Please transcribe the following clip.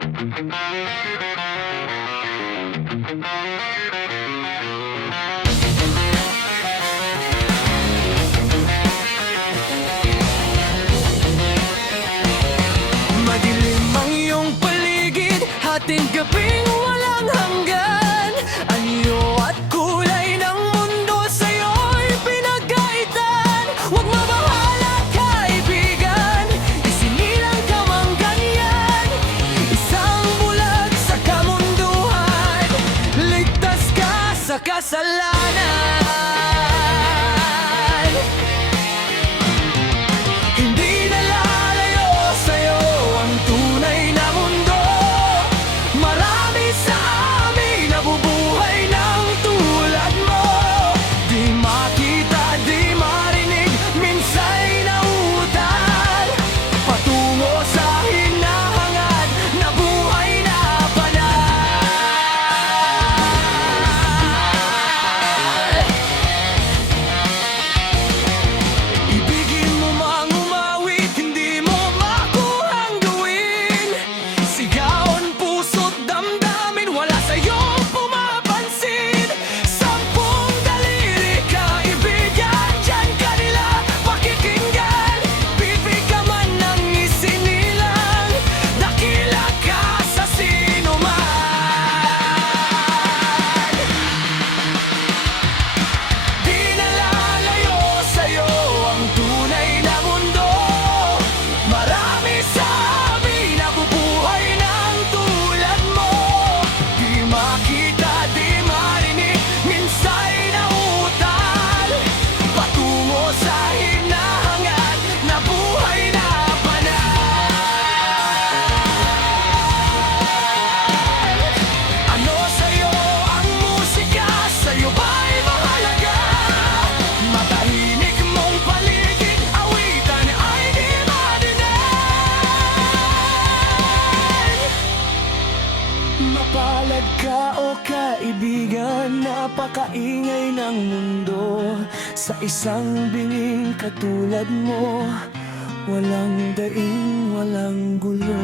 Madilim ang iyong paligid, hating gabing walang hanggan. Anyo at kulay ng mundo sa'yo'y pinagkaitan. Huwag mabahala, kaibigan, isinilang ka mang ganyan. Isang bulag sa kamunduhan, ligtas ka sa kasalanan. Hindi nalalayo sa'yo ang tunay na mundo. Marami sa amin nabubuhay ng tulad mo. Di makita, di marinig, minsa'y nauutal patungo sa hinahangad na buhay na banal. Ibigin mo mang umawit, hindi mo makuhang gawin. Sigawan puso't damdamin, wala sa'yong pumapansin. Sampung daliri, kaibigan, dyan ka nila pakikinggan. Bibig ka man ng isinilang, dakila ka sa sinuman. Di nalalayo sa'yo ang tunay na mundo. Marami sa amin nabubuhay ng tulad mo. Di makita, di marinig, minsa'y nauutal patungo sa hinahangad na buhay na banal. Ano sa'yo ang musika? Sa'yo ba'y mahalaga? Matahimik mong paligid, awitan ay di madinig. Mapalad ka o kaibigan, napakaingay ng mundo. Sa isang binging katulad mo, walang daing, walang gulo.